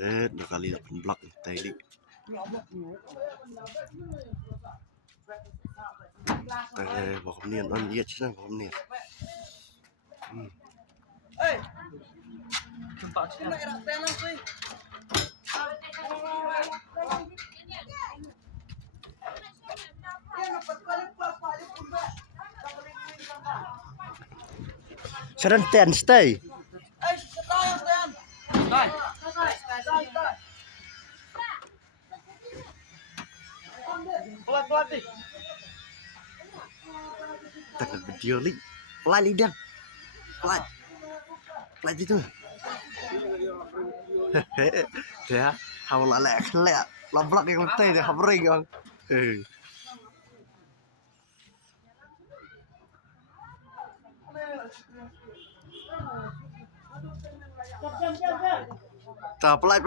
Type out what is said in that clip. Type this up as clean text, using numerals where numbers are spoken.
Nak kali nak blok tadi.บอกผมเนี่ยมันเยอะใช่ไหมผมเนี่ยฉันเต้นสเตย์ Pelan-pelan nih. Tangan video li, pelan lidah, pelan itu. Dia, hau lelek, loblok yang teh dia habring yang. Tak pelan.